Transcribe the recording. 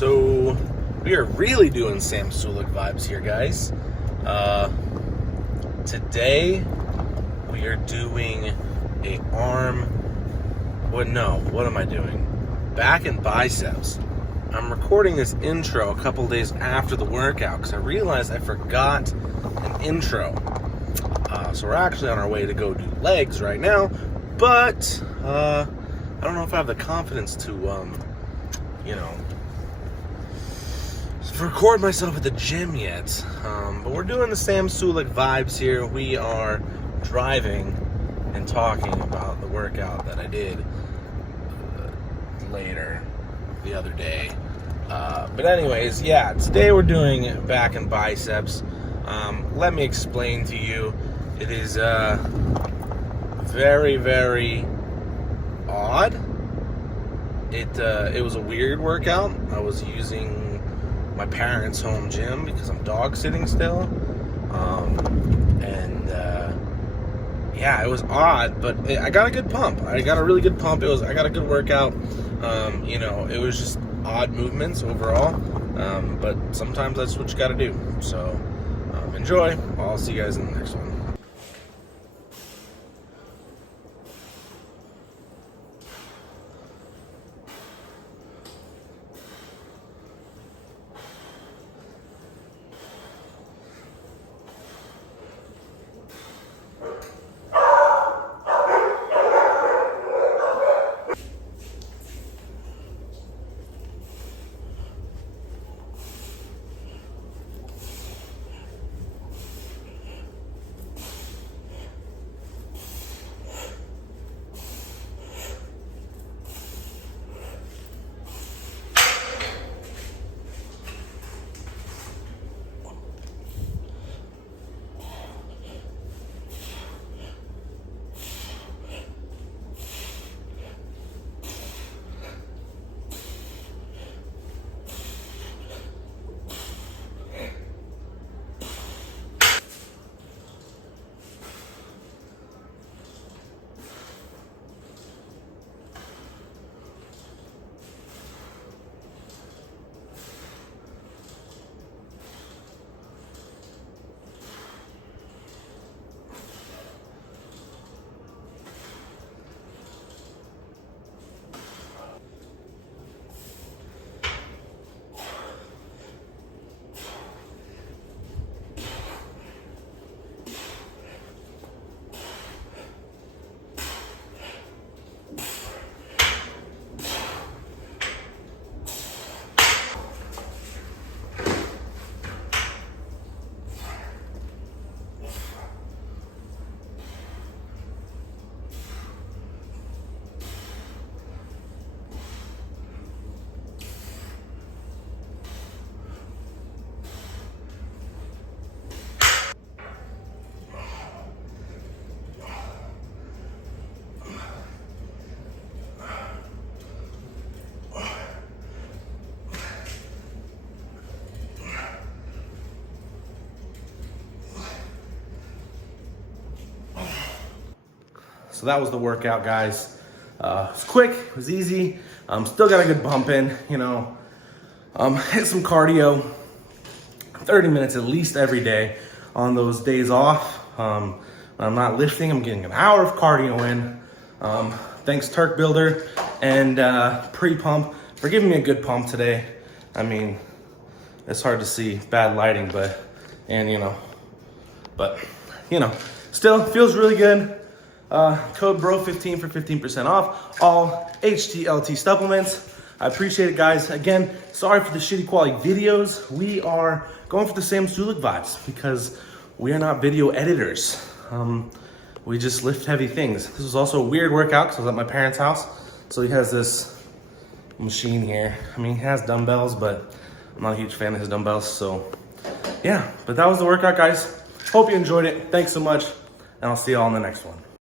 So we are really doing Sam Sulek vibes here, guys. Today we are doing a what am I doing? Back and biceps. I'm recording this intro a couple days after the workout because I realized I forgot an intro. So we're actually on our way to go do legs right now, but I don't know if I have the confidence to, record myself at the gym yet. But we're doing the Sam Sulek vibes here. We are driving and talking about the workout that I did later the other day. But anyways, yeah, today we're doing back and biceps. Let me explain to you. It is very, very odd. It was a weird workout. I was using my parents' home gym because I'm dog sitting still. Yeah, it was odd, but I got a good pump. I got a really good pump. I got a good workout. It was just odd movements overall. But sometimes that's what you got to do. So enjoy. I'll see you guys in the next one. So that was the workout, guys. It was quick, it was easy. Still got a good bump in, hit some cardio, 30 minutes at least every day on those days off. When I'm not lifting, I'm getting an hour of cardio in. Thanks Turk Builder and pre-pump for giving me a good pump today. I mean, it's hard to see, bad lighting, still feels really good. Code BRO15 for 15% off all HTLT supplements. I appreciate it, guys. Again, sorry for the shitty quality videos. We are going for the Sam Sulek vibes because we are not video editors. We just lift heavy things. This was also a weird workout because I was at my parents' house. So he has this machine here. I mean, he has dumbbells, but I'm not a huge fan of his dumbbells. So yeah, but that was the workout, guys. Hope you enjoyed it. Thanks so much. And I'll see you all in the next one.